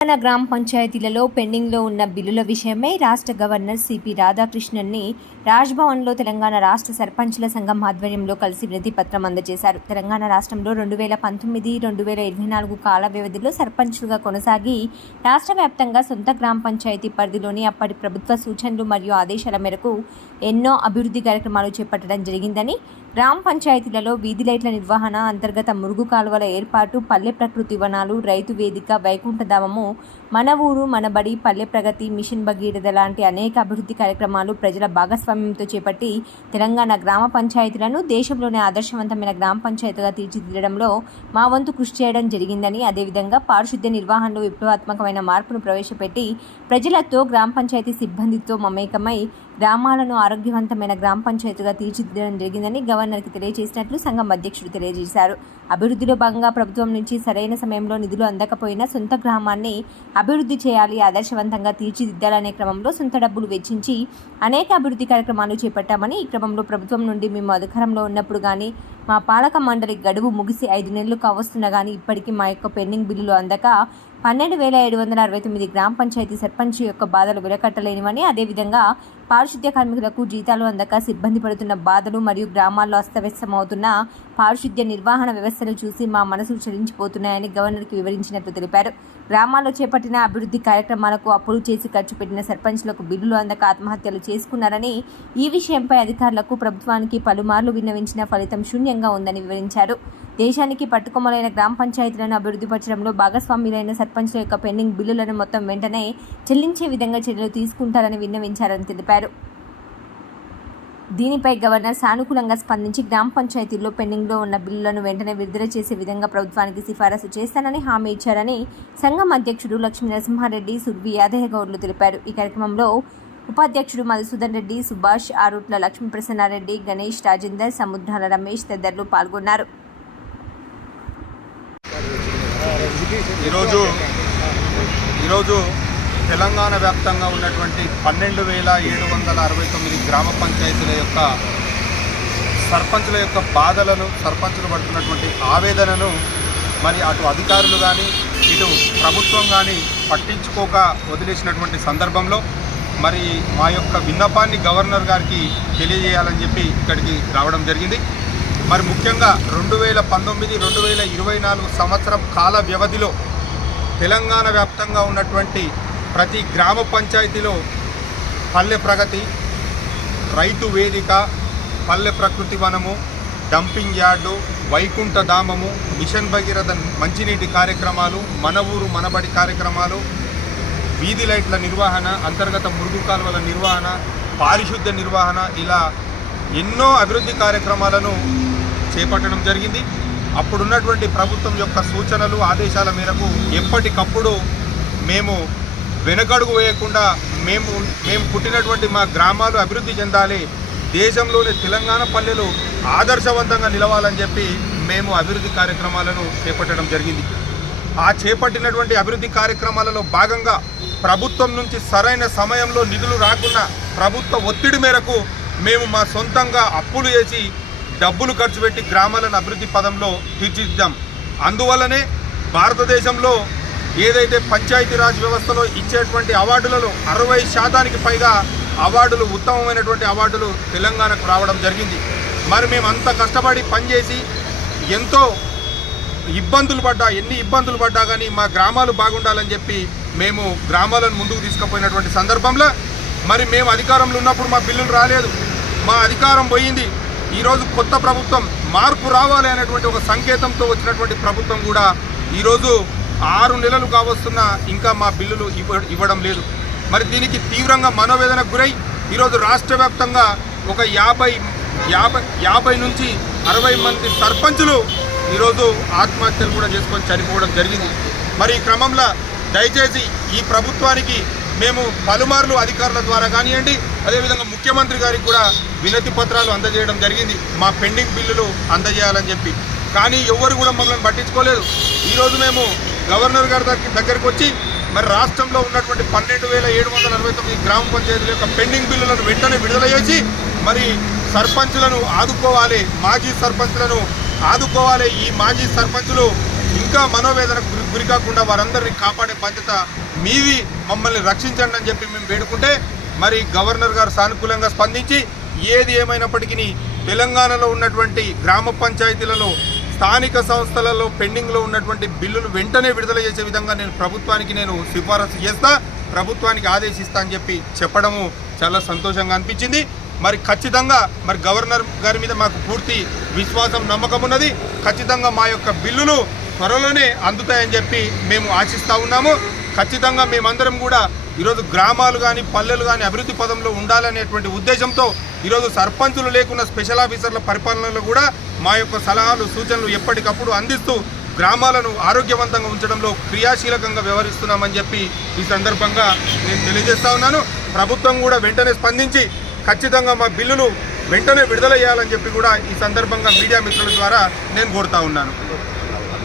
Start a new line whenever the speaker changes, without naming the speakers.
తెలంగాణ గ్రామ పంచాయతీలలో పెండింగ్లో ఉన్న బిల్లుల విషయమై రాష్ట్ర గవర్నర్ సిపి రాధాకృష్ణన్ని రాజ్భవన్లో తెలంగాణ రాష్ట్ర సర్పంచుల సంఘం ఆధ్వర్యంలో కలిసి వినతి పత్రం అందజేశారు. తెలంగాణ రాష్ట్రంలో రెండు వేల పంతొమ్మిది రెండు వేల ఇరవై నాలుగు కాల వ్యవధిలో సర్పంచులుగా కొనసాగి రాష్ట్ర వ్యాప్తంగా సొంత గ్రామ పంచాయతీ పరిధిలోని అప్పటి ప్రభుత్వ సూచనలు మరియు ఆదేశాల మేరకు ఎన్నో అభివృద్ధి కార్యక్రమాలు చేపట్టడం జరిగిందని గ్రామ పంచాయతీలలో వీధి లైట్ల నిర్వహణ అంతర్గత మురుగు కాలువల ఏర్పాటు పల్లె ప్రకృతి వనాలు రైతు వేదిక వైకుంఠధామము మన ఊరు మన బడి పల్లె ప్రగతి మిషన్ భగీరథ లాంటి అనేక అభివృద్ధి కార్యక్రమాలు ప్రజల భాగస్వామ్యంతో చేపట్టి తెలంగాణ గ్రామ పంచాయతీలను దేశంలోనే ఆదర్శవంతమైన గ్రామ పంచాయతీగా తీర్చిదిద్దడంలో మా వంతు కృషి చేయడం జరిగిందని అదేవిధంగా పారిశుద్ధ్య నిర్వహణలో విప్లవాత్మకమైన మార్పును ప్రవేశపెట్టి ప్రజలతో గ్రామ పంచాయతీ సిబ్బందితో మమేకమై గ్రామాలను ఆరోగ్యవంతమైన గ్రామ పంచాయతీగా తీర్చిదిద్దడం జరిగిందని గవర్నర్కి తెలియజేసినట్లు సంఘం అధ్యక్షుడు తెలియజేశారు. అభివృద్ధిలో భాగంగా ప్రభుత్వం నుంచి సరైన సమయంలో నిధులు అందకపోయినా సొంత గ్రామాన్ని అభివృద్ధి చేయాలి ఆదర్శవంతంగా తీర్చిదిద్దాలనే క్రమంలో సొంత డబ్బులు వెచ్చించి అనేక అభివృద్ధి కార్యక్రమాలు చేపట్టామని ఈ క్రమంలో ప్రభుత్వం నుండి మేము అధికారంలో ఉన్నప్పుడు కానీ మా పాలక మండలి గడువు ముగిసి ఐదు నెలలు కావస్తున్నా కానీ ఇప్పటికీ మా యొక్క పెండింగ్ బిల్లులు అందక పన్నెండు వేల ఏడు వందల అరవై తొమ్మిది గ్రామ పంచాయతీ సర్పంచ్ యొక్క బాధలు విలకట్టలేనివని అదేవిధంగా పారిశుద్ధ్య కార్మికులకు జీతాలు అందక సిబ్బంది పడుతున్న బాధలు మరియు గ్రామాల్లో అస్తవ్యస్తమవుతున్న పారిశుద్ధ్య నిర్వహణ వ్యవస్థను చూసి మా మనసులు చలించిపోతున్నాయని గవర్నర్కి వివరించినట్లు తెలిపారు. గ్రామాల్లో చేపట్టిన అభివృద్ధి కార్యక్రమాలకు అప్పులు చేసి ఖర్చు పెట్టిన సర్పంచ్లకు బిల్లులు అందక ఆత్మహత్యలు చేసుకున్నారని ఈ విషయంపై అధికారులకు ప్రభుత్వానికి పలుమార్లు విన్నవించిన ఫలితం శూన్యంగా ఉందని వివరించారు. దేశానికి పట్టుకొమ్మలైన గ్రామ పంచాయతీలను అభివృద్ధిపరచడంలో భాగస్వామ్యులైన సర్పంచ్ల యొక్క పెండింగ్ బిల్లులను మొత్తం వెంటనే చెల్లించే విధంగా చర్యలు తీసుకుంటారని విన్నవించారని తెలిపారు. దీనిపై గవర్నర్ సానుకూలంగా స్పందించి గ్రామ పంచాయతీల్లో పెండింగ్లో ఉన్న బిల్లులను వెంటనే విడుదల చేసే విధంగా ప్రభుత్వానికి సిఫారసు చేస్తానని హామీ ఇచ్చారని సంఘం అధ్యక్షుడు లక్ష్మీ నరసింహారెడ్డి సుర్వి యాదయ్యగౌడ్లు తెలిపారు. ఈ కార్యక్రమంలో ఉపాధ్యక్షుడు మధుసూదన్ రెడ్డి సుభాష్ ఆరుట్ల లక్ష్మీప్రసన్నారెడ్డి గణేష్ రాజేందర్ సముద్రాల రమేష్ తదితరులు పాల్గొన్నారు.
ఈరోజు ఈరోజు తెలంగాణ వ్యాప్తంగా ఉన్నటువంటి పన్నెండు వేల ఏడు వందల అరవై తొమ్మిది గ్రామ పంచాయతీల యొక్క సర్పంచుల యొక్క బాధలను సర్పంచులు పడుతున్నటువంటి ఆవేదనను మరి అటు అధికారులు కానీ ఇటు ప్రభుత్వం కానీ పట్టించుకోక వదిలేసినటువంటి సందర్భంలో మరి మా యొక్క విన్నపాన్ని గవర్నర్ గారికి తెలియజేయాలని చెప్పి ఇక్కడికి రావడం జరిగింది. మరి ముఖ్యంగా రెండు వేల పంతొమ్మిది రెండు వేల ఇరవై నాలుగు సంవత్సరం కాల వ్యవధిలో తెలంగాణ వ్యాప్తంగా ఉన్నటువంటి ప్రతి గ్రామ పంచాయతీలో పల్లె ప్రగతి రైతు వేదిక పల్లె ప్రకృతి వనము డంపింగ్ యార్డు వైకుంఠ ధామము మిషన్ భగీరథ మంచినీటి కార్యక్రమాలు మన ఊరు మనబడి కార్యక్రమాలు వీధి లైట్ల నిర్వహణ అంతర్గత మురుగు కాలువల నిర్వహణ పారిశుద్ధ్య నిర్వహణ ఇలా ఎన్నో అభివృద్ధి కార్యక్రమాలను చేపట్టడం జరిగింది. అప్పుడున్నటువంటి ప్రభుత్వం యొక్క సూచనలు ఆదేశాల మేరకు ఎప్పటికప్పుడు మేము వెనకడుగు వేయకుండా మేము మేము పుట్టినటువంటి మా గ్రామాలు అభివృద్ధి చెందాలి దేశంలోని తెలంగాణ పల్లెలు ఆదర్శవంతంగా నిలవాలని చెప్పి మేము అభివృద్ధి కార్యక్రమాలను చేపట్టడం జరిగింది. ఆ చేపట్టినటువంటి అభివృద్ధి కార్యక్రమాలలో భాగంగా ప్రభుత్వం నుంచి సరైన సమయంలో నిధులు రాకున్న ప్రభుత్వ ఒత్తిడి మేరకు మేము మా సొంతంగా అప్పులు చేసి డబ్బులు ఖర్చు పెట్టి గ్రామాలను అభివృద్ధి పదంలో తీర్చిదిద్దాం. అందువల్లనే భారతదేశంలో ఏదైతే పంచాయతీరాజ్ వ్యవస్థలో ఇచ్చేటువంటి అవార్డులలో అరవై శాతానికి పైగా అవార్డులు ఉత్తమమైనటువంటి అవార్డులు తెలంగాణకు రావడం జరిగింది. మరి మేము అంత కష్టపడి పనిచేసి ఎంతో ఇబ్బందులు పడ్డా ఎన్ని ఇబ్బందులు పడ్డా కానీ మా గ్రామాలు బాగుండాలని చెప్పి మేము గ్రామాలను ముందుకు తీసుకుపోయినటువంటి సందర్భంలో మరి మేము అధికారంలో ఉన్నప్పుడు మా బిల్లులు రాలేదు. మా అధికారం పోయింది. ఈరోజు కొత్త ప్రభుత్వం మార్పు రావాలి అనేటువంటి ఒక సంకేతంతో వచ్చినటువంటి ప్రభుత్వం కూడా ఈరోజు ఆరు నెలలు కావస్తున్నా ఇంకా మా బిల్లులు ఇవ్వడం లేదు. మరి దీనికి తీవ్రంగా మనోవేదనకు గురై ఈరోజు రాష్ట్ర వ్యాప్తంగా ఒక యాభై యాభై యాభై నుంచి అరవై మంది సర్పంచులు ఈరోజు ఆత్మహత్యలు కూడా చేసుకొని చనిపోవడం జరిగింది. మరి ఈ క్రమంలో దయచేసి ఈ ప్రభుత్వానికి మేము పలుమార్లు అధికారుల ద్వారా కానివ్వండి అదేవిధంగా ముఖ్యమంత్రి గారికి కూడా వినతి పత్రాలు అందజేయడం జరిగింది. మా పెండింగ్ బిల్లులు అందజేయాలని చెప్పి. కానీ ఎవరు కూడా మమ్మల్ని పట్టించుకోలేదు. ఈరోజు మేము గవర్నర్ గారి దగ్గరికి దగ్గరికి వచ్చి మరి రాష్ట్రంలో ఉన్నటువంటి పన్నెండు వేల ఏడు వందల అరవై తొమ్మిది గ్రామ పంచాయతీల యొక్క పెండింగ్ బిల్లులను వెంటనే విడుదల చేసి మరి సర్పంచులను ఆదుకోవాలి మాజీ సర్పంచులను ఆదుకోవాలి. ఈ మాజీ సర్పంచులు ఇంకా మనోవేదనకు గురి కాకుండా వారందరినీ కాపాడే బాధ్యత మీది. మమ్మల్ని రక్షించండి అని చెప్పి మేము వేడుకుంటే మరి గవర్నర్ గారు సానుకూలంగా స్పందించి ఏది ఏమైనప్పటికీ తెలంగాణలో ఉన్నటువంటి గ్రామ పంచాయతీలలో స్థానిక సంస్థలలో పెండింగ్లో ఉన్నటువంటి బిల్లులు వెంటనే విడుదల చేసే విధంగా నేను ప్రభుత్వానికి నేను సిఫారసు చేస్తా ప్రభుత్వానికి ఆదేశిస్తా అని చెప్పి చెప్పడము చాలా సంతోషంగా అనిపించింది. మరి ఖచ్చితంగా మరి గవర్నర్ గారి మీద మాకు పూర్తి విశ్వాసం నమ్మకం ఉన్నది. ఖచ్చితంగా మా యొక్క బిల్లులు త్వరలోనే అందుతాయని చెప్పి మేము ఆశిస్తూ ఉన్నాము. ఖచ్చితంగా మేమందరం కూడా ఈరోజు గ్రామాలు కానీ పల్లెలు కానీ అభివృద్ధి పదంలో ఉండాలనేటువంటి ఉద్దేశంతో ఈరోజు సర్పంచులు లేకున్న స్పెషల్ ఆఫీసర్ల పరిపాలనలో కూడా మా యొక్క సలహాలు సూచనలు ఎప్పటికప్పుడు అందిస్తూ గ్రామాలను ఆరోగ్యవంతంగా ఉంచడంలో క్రియాశీలకంగా వ్యవహరిస్తున్నామని చెప్పి ఈ సందర్భంగా నేను తెలియజేస్తా ఉన్నాను. ప్రభుత్వం కూడా వెంటనే స్పందించి ఖచ్చితంగా మా బిల్లులు వెంటనే విడుదల చేయాలని చెప్పి కూడా ఈ సందర్భంగా మీడియా మిత్రుల ద్వారా నేను కోరుతా ఉన్నాను.